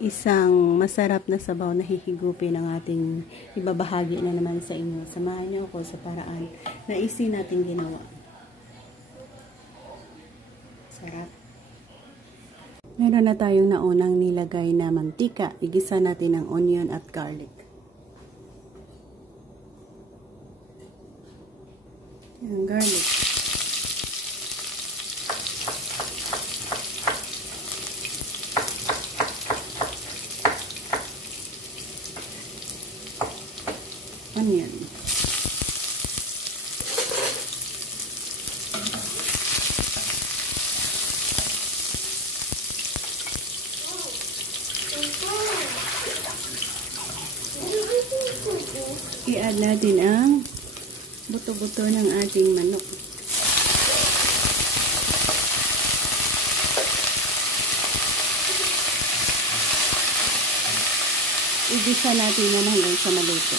isang masarap na sabaw na hihigupin ng ating ibabahagi na naman sa inyo. Samahan niyo ako sa paraan na easy natin ginawa. Sarap. Meron na tayong naunang nilagay na mantika. Igisa natin ang onion at garlic. Ang garlic. Onion. I-add natin ang buto-buto ng ating manok. Igisa natin yan hanggang sa maluto.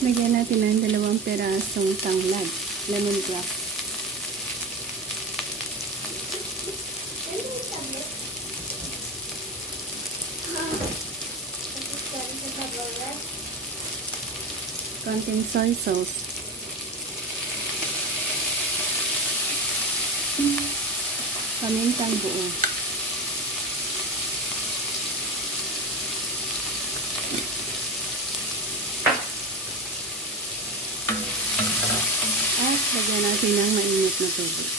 Lagyan natin ng 2 perasong tanglad, lemongrass. Konting soy sauce. Pamintang buo. At lagyan natin ng mainit na tubig.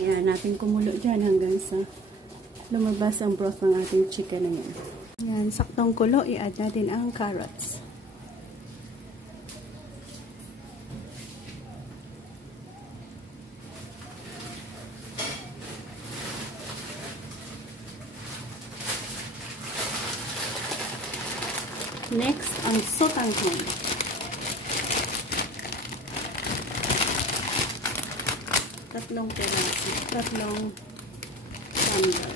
Yan, natin kumulo dyan hanggang sa lumabas ang broth ng ating chicken na yan. Yan, saktong kulo, i-add natin ang carrots. Next, ang sotanghon. Tatlong peraso, tatlong sandal.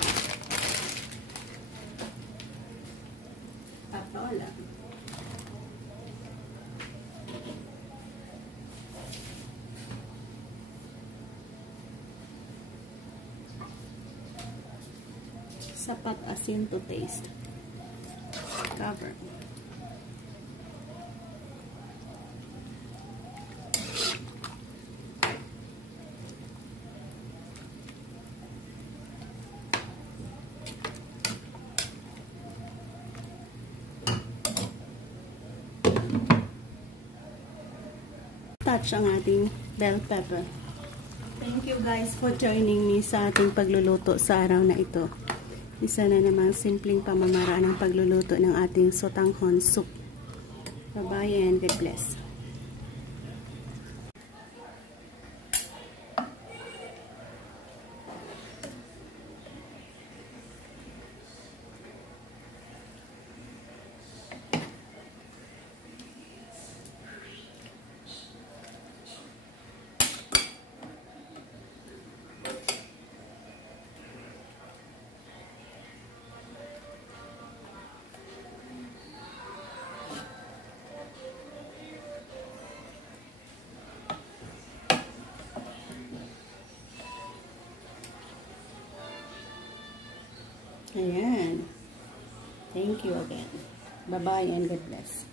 Patola. Sapat asin to taste. Cover. Touch ang ating bell pepper. Thank you guys for joining me sa ating pagluluto sa araw na ito. Isa na namang simpleng pamamaraan ng pagluluto ng ating sotanghon soup. Bye-bye and God bless. Ayan. Thank you again. Bye-bye and God bless.